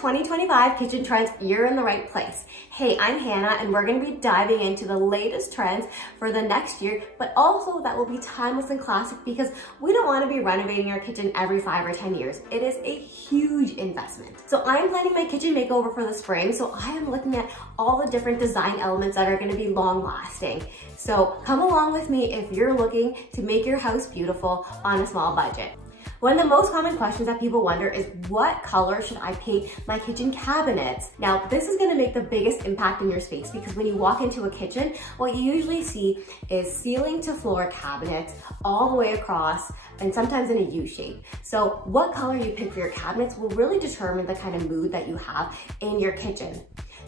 2025 kitchen trends, you're in the right place. Hey, I'm Hannah and we're going to be diving into the latest trends for the next year, but also that will be timeless and classic because we don't want to be renovating our kitchen every 5 or 10 years. It is a huge investment. So I'm planning my kitchen makeover for the spring, so I am looking at all the different design elements that are going to be long lasting. So come along with me if you're looking to make your house beautiful on a small budget. One of the most common questions that people wonder is what color should I paint my kitchen cabinets? Now, this is gonna make the biggest impact in your space because when you walk into a kitchen, what you usually see is ceiling to floor cabinets all the way across and sometimes in a U shape. So what color you pick for your cabinets will really determine the kind of mood that you have in your kitchen.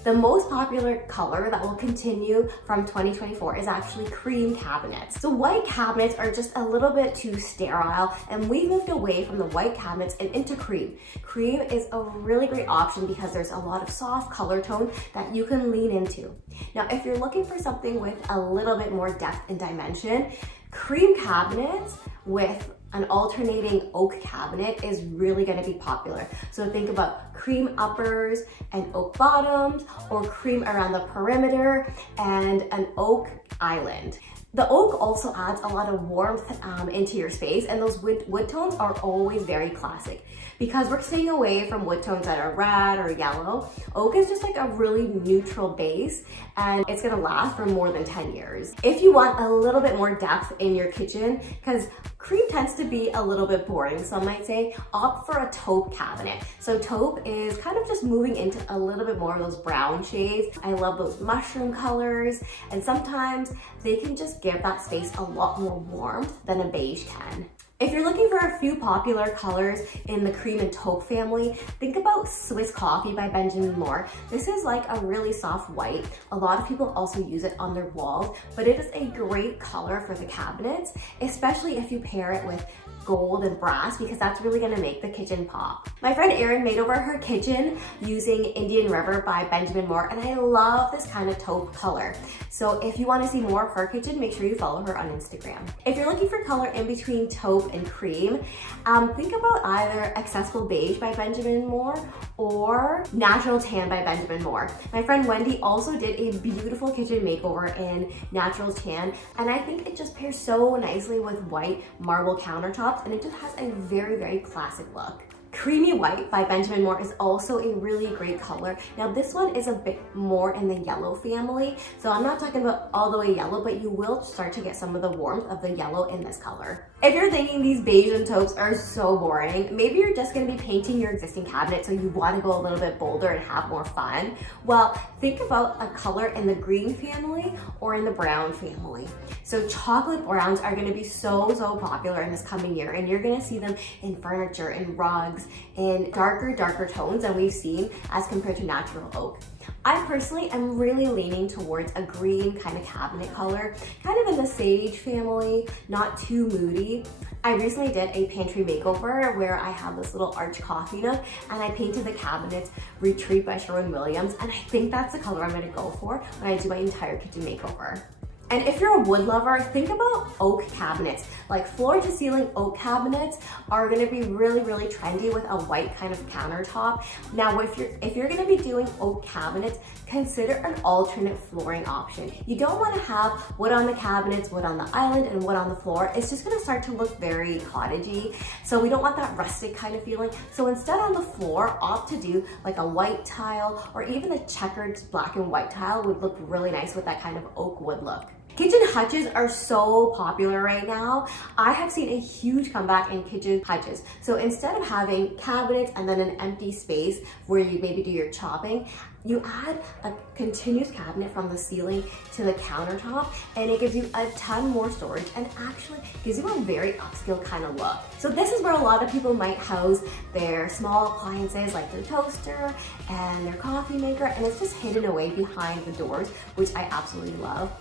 The most popular color that will continue from 2024 is actually cream cabinets. So white cabinets are just a little bit too sterile, and we moved away from the white cabinets and into cream. Cream is a really great option because there's a lot of soft color tone that you can lean into. Now, if you're looking for something with a little bit more depth and dimension, cream cabinets with an alternating oak cabinet is really going to be popular. So think about cream uppers and oak bottoms, or cream around the perimeter and an oak island. The oak also adds a lot of warmth into your space, and those wood tones are always very classic. Because we're staying away from wood tones that are red or yellow, oak is just like a really neutral base, and it's gonna last for more than 10 years. If you want a little bit more depth in your kitchen, because cream tends to be a little bit boring, some might say, opt for a taupe cabinet. So taupe is kind of just moving into a little bit more of those brown shades. I love those mushroom colors, and sometimes they can just give that space a lot more warmth than a beige can. If you're looking for a few popular colors in the cream and taupe family, think about Swiss Coffee by Benjamin Moore. This is like a really soft white. A lot of people also use it on their walls, but it is a great color for the cabinets, especially if you pair it with gold and brass, because that's really gonna make the kitchen pop. My friend Erin made over her kitchen using Indian River by Benjamin Moore, and I love this kind of taupe color. So if you wanna see more of her kitchen, make sure you follow her on Instagram. If you're looking for color in between taupe and cream, think about either Accessible Beige by Benjamin Moore or Natural Tan by Benjamin Moore. My friend Wendy also did a beautiful kitchen makeover in Natural Tan, and I think it just pairs so nicely with white marble countertops, and it just has a very, very classic look. Creamy White by Benjamin Moore is also a really great color. Now this one is a bit more in the yellow family, so I'm not talking about all the way yellow, but you will start to get some of the warmth of the yellow in this color. If you're thinking these beige and taupes are so boring, maybe you're just gonna be painting your existing cabinet so you wanna go a little bit bolder and have more fun, well, think about a color in the green family or in the brown family. So chocolate browns are gonna be so popular in this coming year, and you're gonna see them in furniture, in rugs, in darker tones than we've seen as compared to natural oak. I personally am really leaning towards a green kind of cabinet color, kind of in the sage family, not too moody. I recently did a pantry makeover where I have this little arch coffee nook, and I painted the cabinets Retreat by Sherwin-Williams, and I think that's the color I'm gonna go for when I do my entire kitchen makeover. And if you're a wood lover, think about oak cabinets. Like floor to ceiling oak cabinets are gonna be really trendy with a white kind of countertop. Now, if you're gonna be doing oak cabinets, consider an alternate flooring option. You don't wanna have wood on the cabinets, wood on the island, and wood on the floor. It's just gonna start to look very cottagey. So we don't want that rustic kind of feeling. So instead on the floor, opt to do like a white tile, or even a checkered black and white tile would look really nice with that kind of oak wood look. Kitchen hutches are so popular right now. I have seen a huge comeback in kitchen hutches. So instead of having cabinets and then an empty space where you maybe do your chopping, you add a continuous cabinet from the ceiling to the countertop, and it gives you a ton more storage and actually gives you a very upscale kind of look. So this is where a lot of people might house their small appliances like their toaster and their coffee maker, and it's just hidden away behind the doors, which I absolutely love.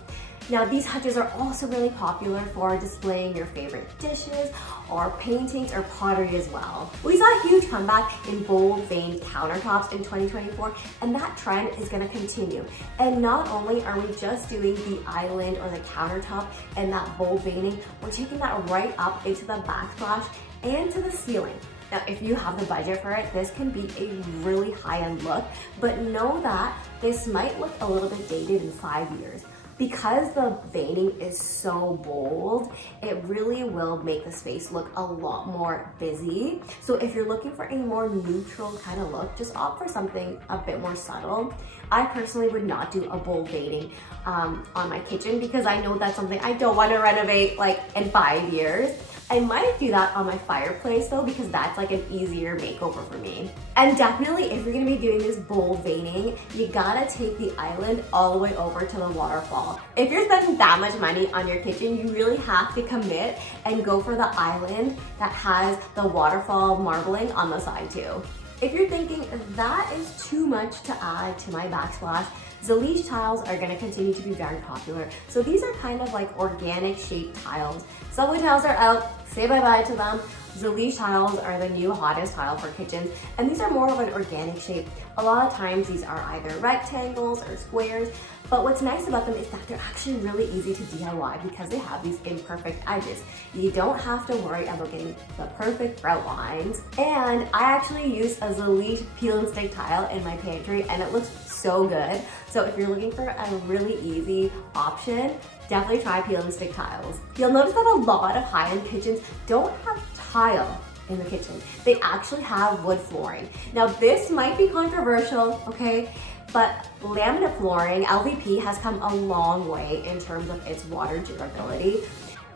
Now, these hutches are also really popular for displaying your favorite dishes or paintings or pottery as well. We saw a huge comeback in bold veined countertops in 2024, and that trend is gonna continue. And not only are we just doing the island or the countertop and that bold veining, we're taking that right up into the backsplash and to the ceiling. Now, if you have the budget for it, this can be a really high-end look, but know that this might look a little bit dated in 5 years. Because the veining is so bold, it really will make the space look a lot more busy. So if you're looking for a more neutral kind of look, just opt for something a bit more subtle. I personally would not do a bold veining on my kitchen because I know that's something I don't want to renovate like in 5 years. I might do that on my fireplace though, because that's like an easier makeover for me. And definitely if you're gonna be doing this bold veining, you gotta take the island all the way over to the waterfall. If you're spending that much money on your kitchen, you really have to commit and go for the island that has the waterfall marbling on the side too. If you're thinking that is too much to add to my backsplash, Zaliche tiles are going to continue to be very popular. So these are kind of like organic shaped tiles. Subway tiles are out, say bye-bye to them. Zaliche tiles are the new hottest tile for kitchens, and these are more of an organic shape. A lot of times these are either rectangles or squares, but what's nice about them is that they're actually really easy to DIY because they have these imperfect edges. You don't have to worry about getting the perfect route lines. And I actually use a Zaliche peel and stick tile in my pantry, and it looks so good. So if you're looking for a really easy option, definitely try peel and stick tiles. You'll notice that a lot of high-end kitchens don't have tile in the kitchen. They actually have wood flooring. Now this might be controversial, okay? But laminate flooring, LVP, has come a long way in terms of its water durability.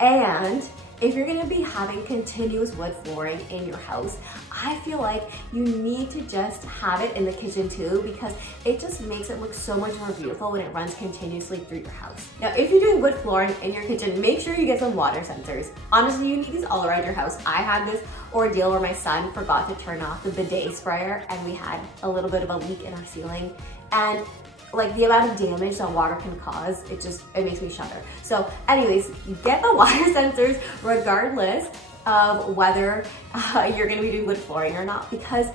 And if you're gonna be having continuous wood flooring in your house, I feel like you need to just have it in the kitchen too, because it just makes it look so much more beautiful when it runs continuously through your house. Now, if you're doing wood flooring in your kitchen, make sure you get some water sensors. Honestly, you need these all around your house. I had this ordeal where my son forgot to turn off the bidet sprayer and we had a little bit of a leak in our ceiling. And like the amount of damage that water can cause, it makes me shudder. So anyways, get the water sensors regardless of whether you're gonna be doing wood flooring or not, because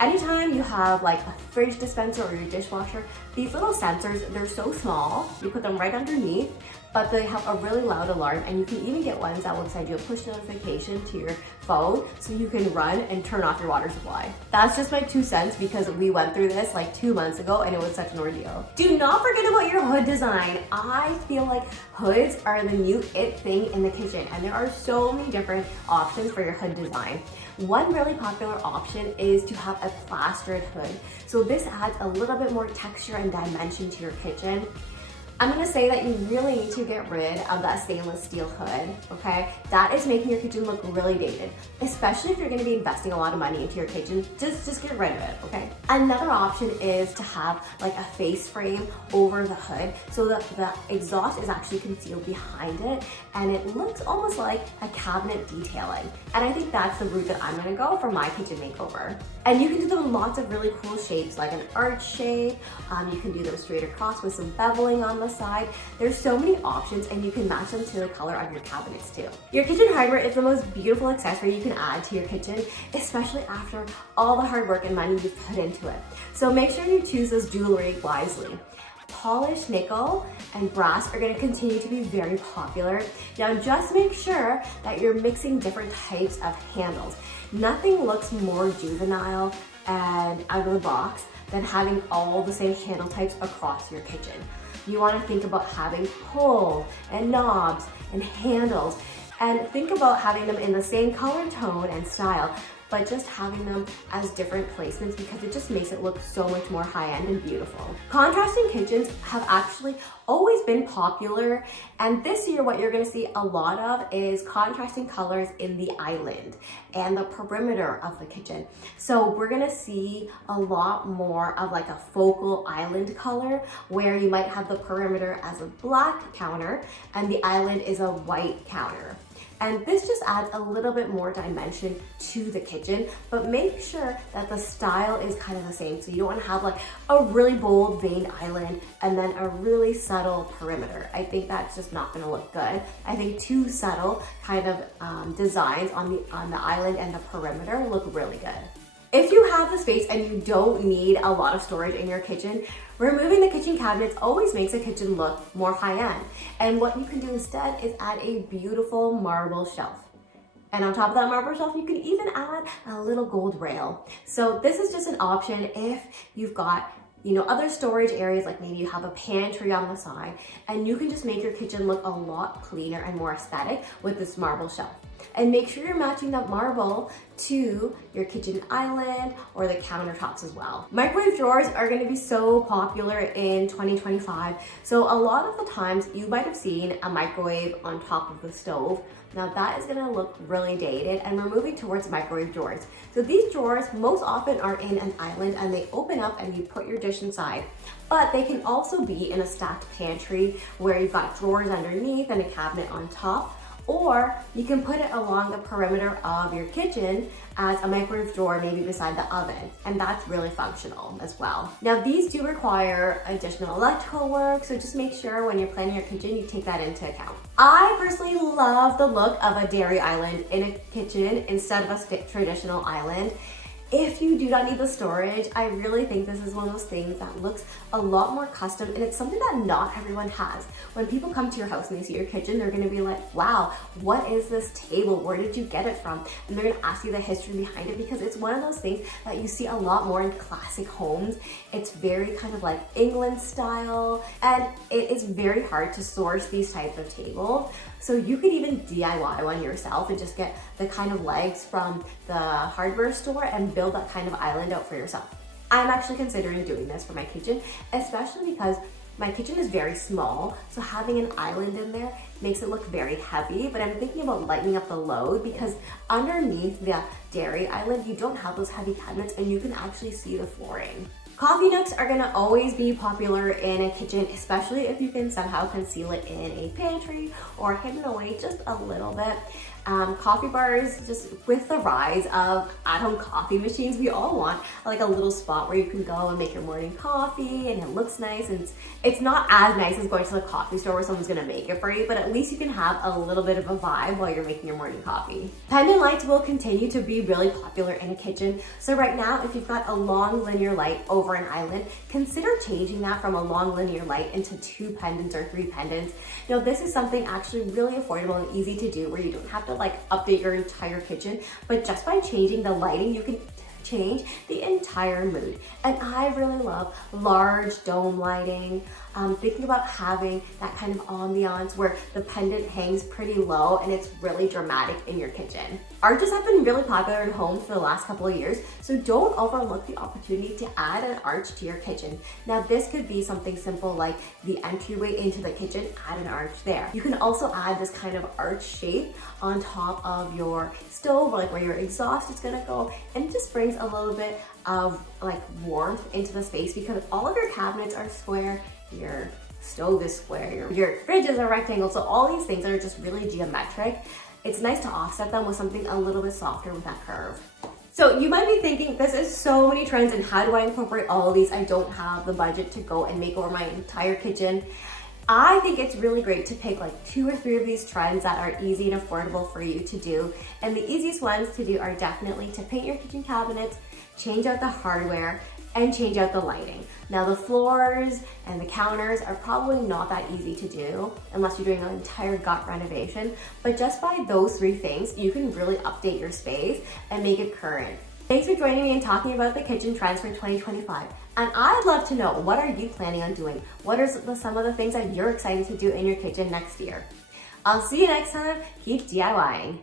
anytime you have like a fridge dispenser or your dishwasher, these little sensors, they're so small, you put them right underneath, but they have a really loud alarm, and you can even get ones that will send you a push notification to your phone so you can run and turn off your water supply. That's just my 2 cents because we went through this like 2 months ago and it was such an ordeal. Do not forget about your hood design. I feel like hoods are the new it thing in the kitchen, and there are so many different options for your hood design. One really popular option is to have a plastered hood. So this adds a little bit more texture and dimension to your kitchen. I'm gonna say that you really need to get rid of that stainless steel hood, okay? That is making your kitchen look really dated, especially if you're gonna be investing a lot of money into your kitchen. Just get rid of it, okay? Another option is to have like a face frame over the hood so that the exhaust is actually concealed behind it, and it looks almost like a cabinet detailing. And I think that's the route that I'm gonna go for my kitchen makeover. And you can do them in lots of really cool shapes, like an arch shape. You can do them straight across with some beveling on the side. There's so many options, and you can match them to the color of your cabinets too. Your kitchen hardware is the most beautiful accessory you can add to your kitchen, especially after all the hard work and money you've put into it. So make sure you choose this jewelry wisely. Polished nickel and brass are going to continue to be very popular. Now just make sure that you're mixing different types of handles. Nothing looks more juvenile and out of the box than having all the same handle types across your kitchen. You want to think about having pull and knobs and handles, and think about having them in the same color tone and style, but just having them as different placements because it just makes it look so much more high-end and beautiful. Contrasting kitchens have actually always been popular, and this year what you're gonna see a lot of is contrasting colors in the island and the perimeter of the kitchen. So we're gonna see a lot more of like a focal island color where you might have the perimeter as a black counter and the island is a white counter. And this just adds a little bit more dimension to the kitchen, but make sure that the style is kind of the same. So you don't want to have like a really bold veined island and then a really subtle perimeter. I think that's just not going to look good. I think two subtle kind of designs on the island and the perimeter look really good. If you have the space and you don't need a lot of storage in your kitchen, removing the kitchen cabinets always makes a kitchen look more high-end. And what you can do instead is add a beautiful marble shelf. And on top of that marble shelf, you can even add a little gold rail. So this is just an option if you've got other storage areas, like maybe you have a pantry on the side, and you can just make your kitchen look a lot cleaner and more aesthetic with this marble shelf. And make sure you're matching that marble to your kitchen island or the countertops as well. Microwave drawers are going to be so popular in 2025. So a lot of the times you might have seen a microwave on top of the stove. Now that is going to look really dated, and we're moving towards microwave drawers. So these drawers most often are in an island and they open up and you put your dish inside. But they can also be in a stacked pantry where you've got drawers underneath and a cabinet on top. Or you can put it along the perimeter of your kitchen as a microwave drawer, maybe beside the oven, and that's really functional as well. Now these do require additional electrical work, so just make sure when you're planning your kitchen, you take that into account. I personally love the look of a dairy island in a kitchen instead of a traditional island. If you do not need the storage, I really think this is one of those things that looks a lot more custom, and it's something that not everyone has. When people come to your house and they see your kitchen, they're gonna be like, wow, what is this table? Where did you get it from? And they're gonna ask you the history behind it, because it's one of those things that you see a lot more in classic homes. It's very kind of like England style, and it is very hard to source these types of tables. So you could even DIY one yourself and just get the kind of legs from the hardware store and build that kind of island out for yourself. I'm actually considering doing this for my kitchen, especially because my kitchen is very small, so having an island in there makes it look very heavy, but I'm thinking about lightening up the load, because underneath the dairy island, you don't have those heavy cabinets and you can actually see the flooring. Coffee nooks are gonna always be popular in a kitchen, especially if you can somehow conceal it in a pantry or hidden away just a little bit. Coffee bars, just with the rise of at-home coffee machines, we all want like a little spot where you can go and make your morning coffee and it looks nice, and it's not as nice as going to the coffee store where someone's gonna make it for you, but at least you can have a little bit of a vibe while you're making your morning coffee. Pendant lights will continue to be really popular in a kitchen. So right now, if you've got a long linear light over an island, consider changing that from a long linear light into 2 pendants or 3 pendants. Now this is something actually really affordable and easy to do, where you don't have to like update your entire kitchen, but just by changing the lighting, you can change the entire mood. And I really love large dome lighting. Thinking about having that kind of ambiance where the pendant hangs pretty low and it's really dramatic in your kitchen. Arches have been really popular in homes for the last couple of years, so don't overlook the opportunity to add an arch to your kitchen. Now this could be something simple like the entryway into the kitchen, add an arch there. You can also add this kind of arch shape on top of your stove, like where your exhaust is gonna go, and it just brings a little bit of like warmth into the space, because all of your cabinets are square, your stove is square, your fridge is a rectangle, so all these things are just really geometric. It's nice to offset them with something a little bit softer with that curve. So you might be thinking, this is so many trends and how do I incorporate all of these? I don't have the budget to go and make over my entire kitchen. I think it's really great to pick like 2 or 3 of these trends that are easy and affordable for you to do. And the easiest ones to do are definitely to paint your kitchen cabinets, change out the hardware, and change out the lighting. Now the floors and the counters are probably not that easy to do unless you're doing an entire gut renovation, but just by those 3 things, you can really update your space and make it current. Thanks for joining me and talking about the kitchen trends for 2025. And I'd love to know, what are you planning on doing? What are some of the things that you're excited to do in your kitchen next year? I'll see you next time. Keep DIYing.